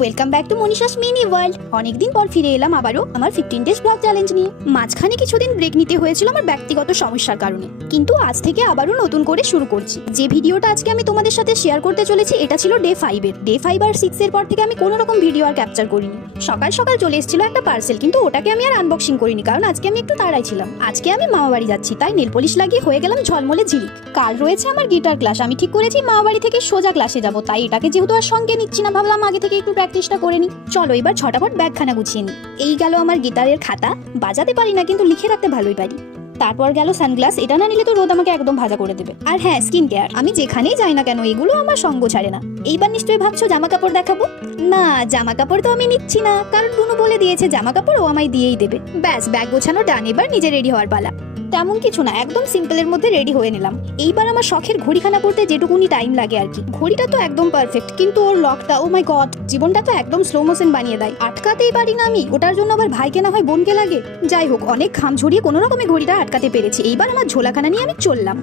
Welcome back to Manisha's mini world. অনেকদিন পর ফিরে এলাম আবারও আমার 15 ডেজ ব্লগ চ্যালেঞ্জ নিয়ে। মাঝখানে কিছুদিন ব্রেক নিতে হয়েছিল আমার ব্যক্তিগত সমস্যার কারণে, কিন্তু আজ থেকে আবারও নতুন করে শুরু করছি। যে ভিডিওটা আজকে আমি তোমাদের সাথে শেয়ার করতে চলেছি এটা ছিল ডে 5 এর। ডে 5 আর 6 এর পর থেকে আমি কোনো রকম ভিডিও আর ক্যাপচার করিনি। সকাল সকাল চলে এসেছিল একটা পার্সেল, কিন্তু ওটাকে আমি আর আনবক্সিং করিনি কারণ আজকে আমি একটু তাড়ায় ছিলাম। আজকে আমি মামা বাড়ি যাচ্ছি, তাই নেল পলিশ লাগিয়ে হয়ে গেলাম ঝলমলে ঝিলিক। কাল রয়েছে আমার গিটার ক্লাস, আমি ঠিক করেছি মামা বাড়ি থেকে সোজা ক্লাসে যাব, তাই এটাকে যেহেতু আর সঙ্গে নিচ্ছি না, ভাবলাম আগে থেকে একটু প্র্যাকটিসটা করে নি। চলো এবার ছটাফট ব্যাগখানা গুছিয়ে নি। এই গেল আমার গিটারের খাতা, বাজাতে পারি না কিন্তু লিখে রাখতে ভালোই পারি। তারপর গেল সানগ্লাস, এটা না নিলে তো রোদ আমাকে একদম ভাজা করে দেবে। আর হ্যাঁ, স্কিন কেয়ার, আমি যেখানেই যাই না কেন এগুলো আমার সঙ্গ ছাড়ে না। এইবার নিশ্চয়ই ভাবছো জামা কাপড় দেখাবো। না, জামা কাপড় তো আমি নিচ্ছি না, কারণ বুনু বলে দিয়েছে জামা কাপড় ও আমায় দিয়েই দেবে। ব্যাস, ব্যাগ গোছানো ডান, এবার নিজে রেডি হওয়ার পালা। তেমন কিছু না, একদম সিম্পলের মধ্যে রেডি হয়ে নিলাম। এইবার আমার শখের ঘড়িখানা পড়তে যেটুকুনি টাইম লাগে আর কি। ঘড়িটা তো একদম পারফেক্ট, কিন্তু ওর লকটা, ও মাই গড, জীবনটা তো একদম স্লো মোশন বানিয়ে দেয়। আটকাতেই পারি না আমি, ওটার জন্য আবার ভাইকে না হয় বোনকে লাগে। যাই হোক, অনেক ঘাম ঝরিয়ে কোনো রকমে ঘড়িটা আটকাতে পেরেছি। এইবার আমার ঝোলাখানা নিয়ে আমি চললাম।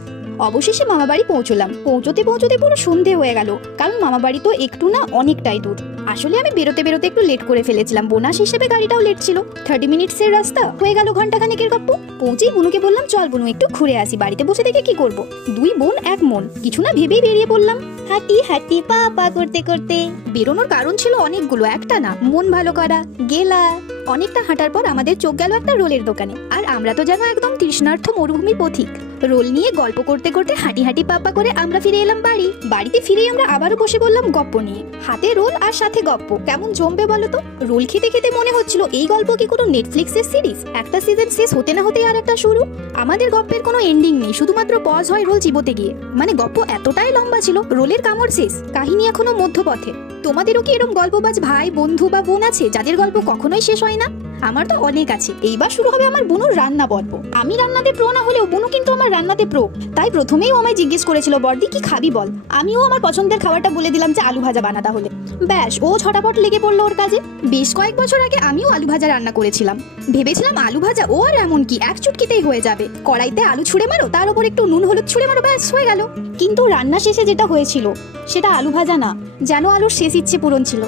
অবশেষে মামা বাড়ি পৌঁছলাম। পৌঁছতে পুরো সন্ধে হয়ে গেল, কারণ মামা বাড়ি তো একটু না অনেকটাই দূর। আসলে আমি বেরোতে একটু লেট করে ফেলেছিলাম, বোনাস হিসেবে গাড়িটাও লেট ছিল। 30 মিনিটসের রাস্তা হয়ে গেল ঘন্টাখানেকের গপ্প। পৌঁছেই বুনুকে বললাম চল বুনু একটু ঘুরে আসি, বাড়িতে বসে থেকে কি করব। দুই বোন এক মন, কিছু না ভেবেই বেরিয়ে পড়লাম। হাঁটি হাঁটি পা পা করতে করতে বেরোনোর কারণ ছিল অনেকগুলো, একটা না, মন ভালো করা। গেলা অনেকটা হাঁটার পর আমাদের চোখ গেল একটা রোলের দোকানে, আর আমরা তো যেন একদম তৃষ্ণার্থ মরুভূমির পথিক। রোল নিয়ে গল্প করতে করতে হাঁটি হাঁটি পাপা করে আমরা ফিরে এলাম বাড়ি। বাড়িতে ফিরেই আমরা আবারও বসে বললাম গপ্প নিয়ে। হাতে রোল আর সাথে গপ্প, কেমন জমবে বলো তো। রোল খেতে খেতে মনে হচ্ছিল এই গল্প কি কোনো নেটফ্লিক্সের সিরিজ, একটা সিজন শেষ হতে না হতেই আর একটা শুরু। আমাদের গপ্পের কোনো এন্ডিং নেই, শুধুমাত্র পজ হয় রোল চিবোতে গিয়ে। মানে গপ্প এতটাই লম্বা ছিল, রোলের কামড় শেষ, কাহিনী এখনো মধ্যপথে। তোমাদেরও কি এরকম গল্পবাজ ভাই, বন্ধু বা বোন আছে যাদের গল্প কখনোই শেষ হয় না? আমার তো অনেক আছে। এইবার শুরু হবে আমার বুনুর রান্না পর্ব। আমি রান্নাতে প্রো না হলেও বুনু কিন্তু আমার রান্নাতে প্রো। তাই প্রথমেই ও আমায় জিজ্ঞেস করেছিল বর্দি কি খাবি বল। আমিও আমার পছন্দের খাবারটা বলে দিলাম যে আলু ভাজা বানাতে হলে। ব্যাস, ও ছটাপট লেগে পড়লো ওর কাজে। বেশ কয়েক বছর আগে আমিও আলু ভাজা রান্না করেছিলাম। ভেবেছিলাম আলু ভাজা ও আর এমন কি, এক চুটকিতেই হয়ে যাবে। কড়াইতে আলু ছুঁড়ে মারো, তার উপর একটু নুন হলুদ ছুঁড়ে মারো, ব্যাস হয়ে গেল। কিন্তু রান্না শেষে যেটা হয়েছিল সেটা আলু ভাজা না, যেন আলুর শেষ ইচ্ছে পূরণ ছিল।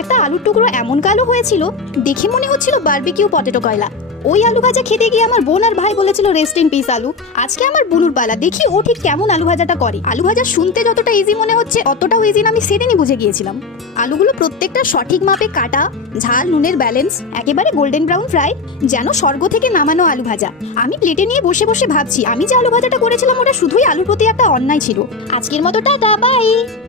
একটা আলুর টুকরো এমন কালো হয়েছিল, দেখে মনে হচ্ছিল বারবিকিউ পটেটো কয়লা। ওই আলু ভাজা খেতে গিয়ে আমার বোন আর ভাই বলেছিল রেস্ট ইন পিস আলু। আজকে আমার বুনুর পালা, দেখি ও ঠিক কেমন আলু ভাজাটা করে। আলু ভাজা শুনতে যতটা ইজি মনে হচ্ছে অতটাও ইজি না, আমি সেদিনই বুঝে গিয়েছিলাম। আলুগুলো প্রত্যেকটা সঠিক মাপে কাটা, ঝাল নুনের ব্যালেন্স, একেবারে গোল্ডেন ব্রাউন ফ্রাই, যেন স্বর্গ থেকে নামানো আলু ভাজা। আমি প্লেটে নিয়ে বসে বসে ভাবছি আমি যে আলু ভাজাটা করেছিলাম ওটা শুধুই আলুর প্রতি একটা অন্যায় ছিল। আজকের মতো টাটা, বাই।